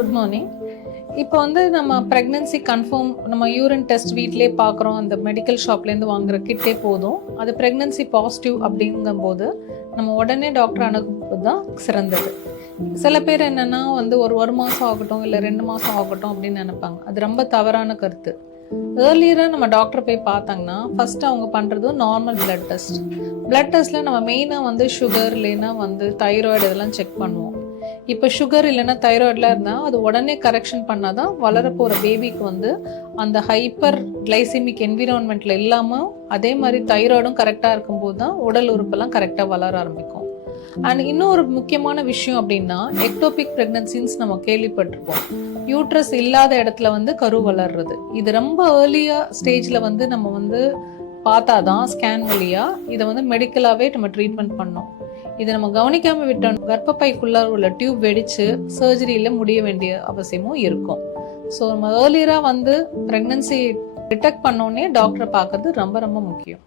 Good morning. இப்போ வந்து நம்ம ப்ரெக்னென்சி கன்ஃபார்ம் நம்ம யூரின் டெஸ்ட் வீட்டிலே பார்க்குறோம். அந்த மெடிக்கல் ஷாப்லேருந்து வாங்குற கிட்டே போதும். அது ப்ரெக்னென்சி பாசிட்டிவ் அப்படிங்கும்போது நம்ம உடனே டாக்டர் அணுகுவது தான் சிறந்தது. சில பேர் என்னென்னா வந்து ஒரு மாதம் ஆகட்டும் இல்லை 2 மாதம் ஆகட்டும் அப்படின்னு நினைப்பாங்க. அது ரொம்ப தவறான கருத்து. ஏர்லியராக நம்ம டாக்டர் போய் பார்த்தாங்கன்னா ஃபஸ்ட்டு அவங்க பண்ணுறது நார்மல் பிளட் டெஸ்ட். பிளட் டெஸ்ட்டில் நம்ம மெயினாக வந்து சுகர் இல்லைன்னா வந்து தைராய்டு இதெல்லாம் செக் பண்ணுவோம். இப்போ சுகர் இல்லைன்னா தைராய்டெலாம் இருந்தால் அது உடனே கரெக்ஷன் பண்ணால் தான் வளரப்போகிற பேபிக்கு வந்து அந்த ஹைப்பர் கிளைசிமிக் என்விரான்மெண்ட்டில் இல்லாமல் அதே மாதிரி தைராய்டும் கரெக்டாக இருக்கும்போது தான் உடல் உறுப்பெல்லாம் கரெக்டாக வளர ஆரம்பிக்கும். அண்ட் இன்னும் ஒரு முக்கியமான விஷயம் அப்படின்னா எக்டோபிக் ப்ரெக்னன்சின்ஸ் நம்ம கேள்விப்பட்டிருப்போம். யூட்ரஸ் இல்லாத இடத்துல வந்து கரு வளர்றது. இது ரொம்ப ஏர்லியாக ஸ்டேஜில் வந்து நம்ம வந்து பார்த்தாதான் ஸ்கேன் வழியாக இதை வந்து மெடிக்கலாகவே நம்ம ட்ரீட்மெண்ட் பண்ணோம். இதை நம்ம கவனிக்காமல் விட்டோம் கர்ப்பப்பைக்குள்ளே உள்ள டியூப் வெடித்து சர்ஜரியில் முடிய வேண்டிய அவசியமும் இருக்கும். ஸோ நம்ம ஏர்லியராக வந்து ப்ரெக்னன்சி டிடெக்ட் பண்ணோன்னே டாக்டரை பார்க்கறது ரொம்ப ரொம்ப முக்கியம்.